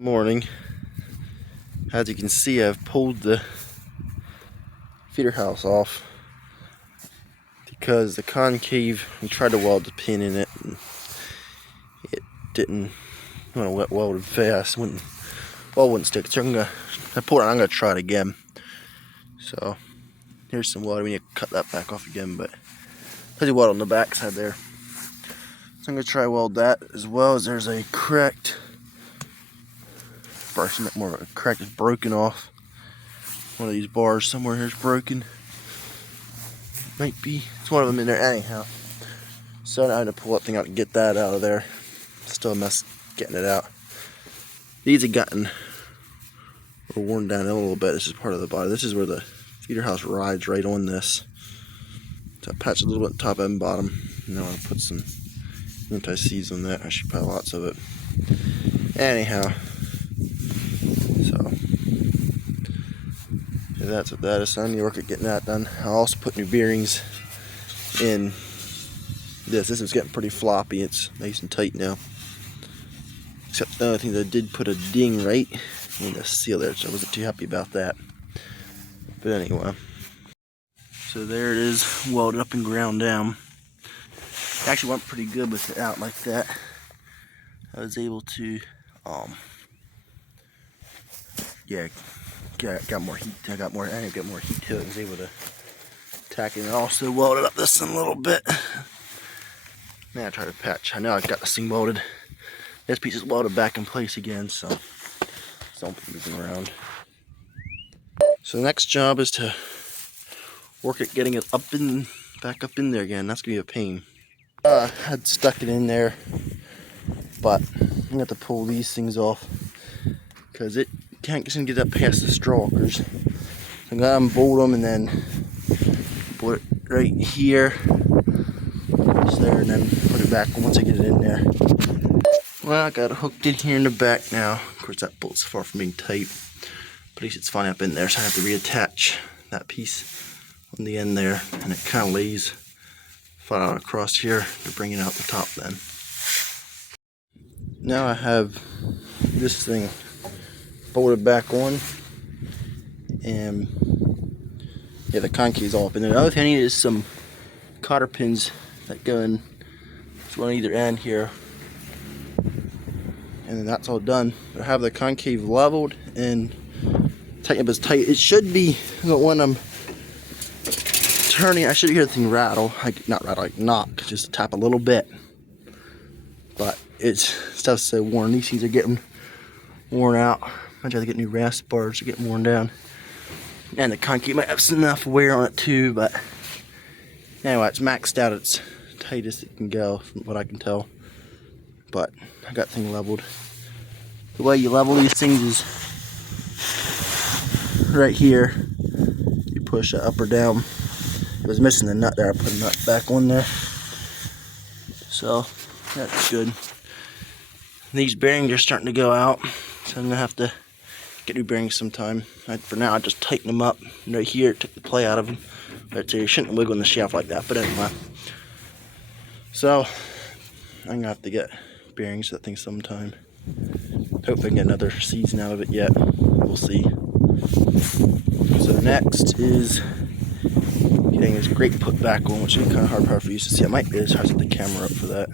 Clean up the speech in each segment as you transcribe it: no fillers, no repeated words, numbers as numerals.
Morning. As you can see, I've pulled the feeder house off because the concave, we tried to weld the pin in it and it didn't welded fast. Wouldn't stick. So I'm gonna try it again. So here's some weld. We need to cut that back off again, but there's a weld on the back side there. So I'm gonna try weld that, as well as there's a cracked crack is broken off. One of these bars somewhere here is broken. Might be. It's one of them in there anyhow. So now I'm gonna pull that thing out and get that out of there. Still a mess getting it out. These have gotten worn down a little bit. This is part of the body. This is where the feeder house rides, right on this. So I patched a little bit on top and bottom. Now I'll put some anti-seize on that. I should put lots of it. Anyhow. So yeah, that's what that is. So I need to work at getting that done. I'll also put new bearings in this. This is getting pretty floppy. It's nice and tight now. Except the other thing, I did put a ding right in the seal there, so I wasn't too happy about that. But anyway. So there it is, welded up and ground down. It actually went pretty good with it out like that. I was able to got more heat. I got more heat to it. I was able to tack it and also welded up this one a little bit. Now I try to patch. I know I got this thing welded. This piece is welded back in place again, so don't be moving around. So the next job is to work at getting it back up in there again. That's gonna be a pain. I had stuck it in there, but I'm gonna have to pull these things off because it can't get up past the stalkers. So I'm gonna unbolt them and then put it right here, just there, and then put it back once I get it in there. Well, I got it hooked in here in the back now. Of course, that bolt's far from being tight, but at least it's fine up in there. So I have to reattach that piece on the end there, and it kind of lays flat out across here to bring it out the top. Then now I have this thing bolted back on, and yeah, the concave's all up in there. The other thing I need is some cotter pins that go in. There's one on either end here, and then that's all done. I have the concave leveled and tighten up as tight. It should be when I'm turning. I should hear the thing rattle, like knock, just tap a little bit. But stuff's so worn. These things are getting worn out. I try to get new rasp bars to get worn down. And the concave might have some enough wear on it too, but anyway, it's maxed out. It's tightest it can go from what I can tell. But I got the thing leveled. The way you level these things is right here. You push it up or down. It was missing the nut there. I put a nut back on there. So that's good. These bearings are starting to go out, so I'm gonna have to get new bearings sometime. For now, I just tighten them up right here. Took the play out of them. Right, so you shouldn't wiggle in the shaft like that. But anyway, so I'm gonna have to get bearings for that thing sometime. Hope I can get another season out of it yet. We'll see. So next is getting this grate put back on, which is kind of hard for you to see. I might be able to set the camera up for that.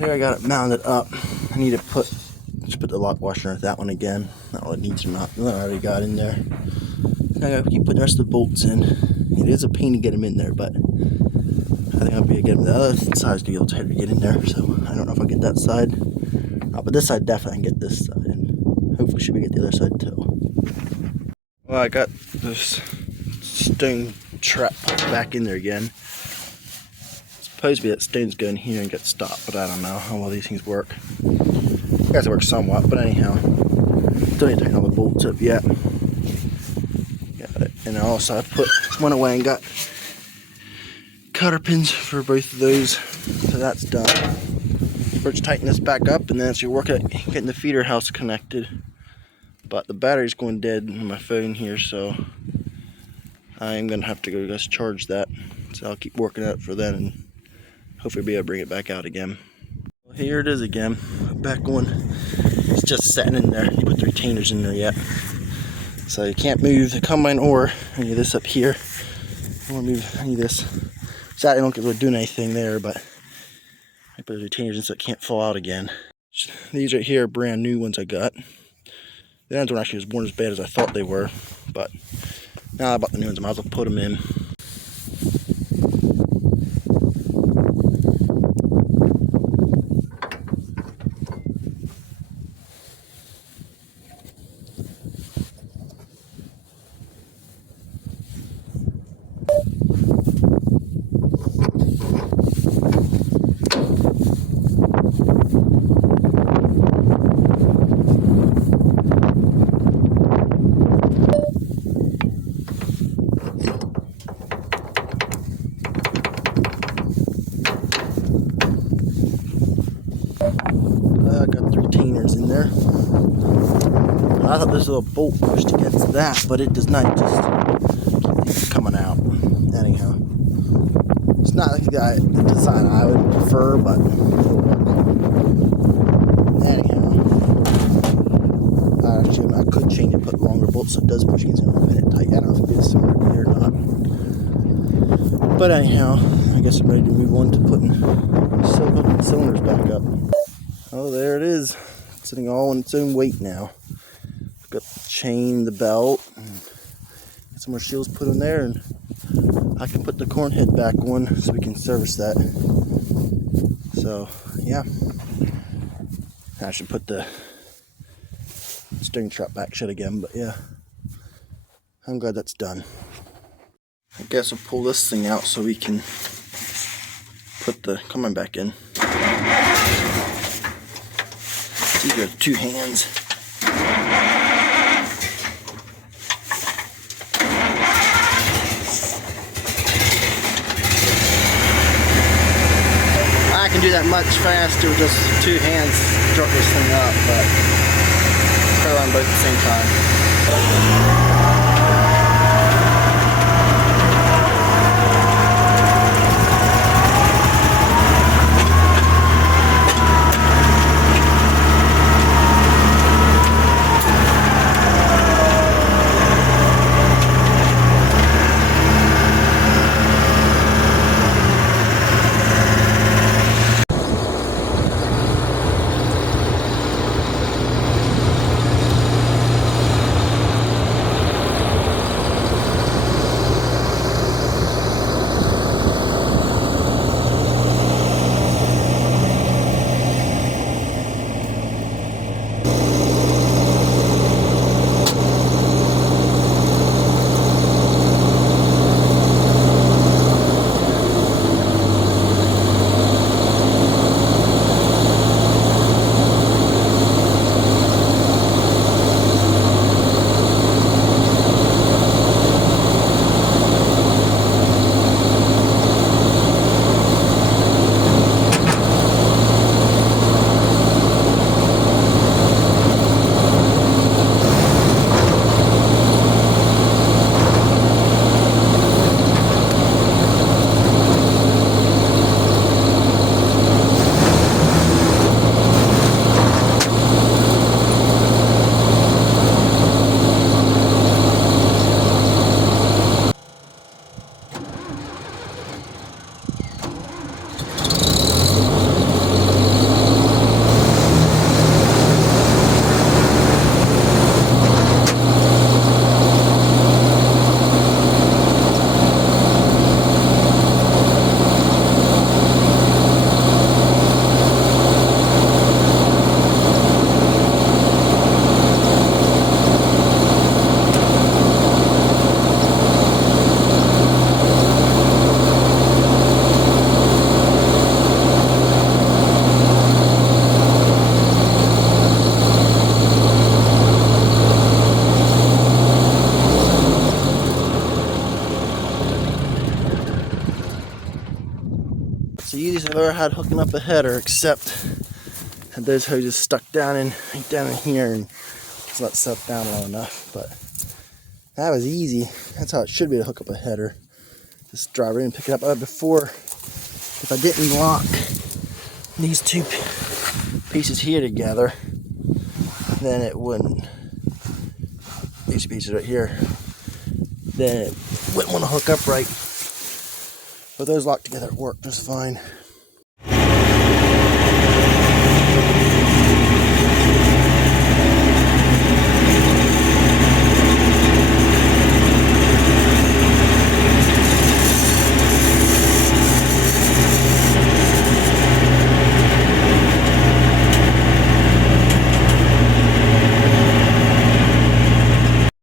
Here I got it mounted up. I need to put the lock washer underneath that one again. Not what it needs or not. The one I already got in there. I gotta keep putting the rest of the bolts in. It is a pain to get them in there, but I think I'll be able to get them. The other side's to be able to get in there, so I don't know if I'll get that side. But this side definitely can get this side, and hopefully should be get the other side too. Well, I got this stone trap back in there again. Supposed to be that stone's going here and get stopped, but I don't know how well these things work. I guess it works somewhat, but anyhow, don't need to tighten all the bolts up yet. Got it. And also I went away and got cotter pins for both of those, so that's done. First tighten this back up, and then as you work at getting the feeder house connected. But the battery's going dead on my phone here, so I'm gonna have to go just charge that. So I'll keep working at it for then, and hopefully be able to bring it back out again. Well, here it is again, back on. It's just sitting in there. You put the retainers in there yet, so you can't move the combine or any of this up here. I want to move any of this. Sadly, I don't get really doing anything there, but I put the retainers in so it can't fall out again. These right here are brand new ones I got. The ones weren't actually as bad as I thought they were, but now I bought the new ones, I might as well put them in. I got the retainers in there. I thought this little bolt pushed against that, but it does not. Just keep these coming out. Anyhow, it's not like the design I would prefer, but anyhow, I could change and put longer bolts so it does push against it and it tight. I don't know if it's smart or not. But anyhow, I guess I'm ready to move on to putting cylinders back up. Oh, there it is. It's sitting all on its own weight now. I've got the chain, the belt, and get some more shields put on there, and I can put the corn head back on so we can service that. So, yeah. I should put the steering trap back shut again, but yeah. I'm glad that's done. I guess I'll pull this thing out so we can put the combine back in. It's easier with 2 hands. I can do that much faster with just 2 hands to start this thing up, but it's better on both at the same time. I've ever had hooking up a header, except had those hoses stuck down in here and it's not set down low enough. But that was easy. That's how it should be to hook up a header. Just drive right in and pick it up. Before, if I didn't lock these two pieces here together, then it wouldn't. These pieces right here, then it wouldn't want to hook up right. But those locked together, it worked just fine.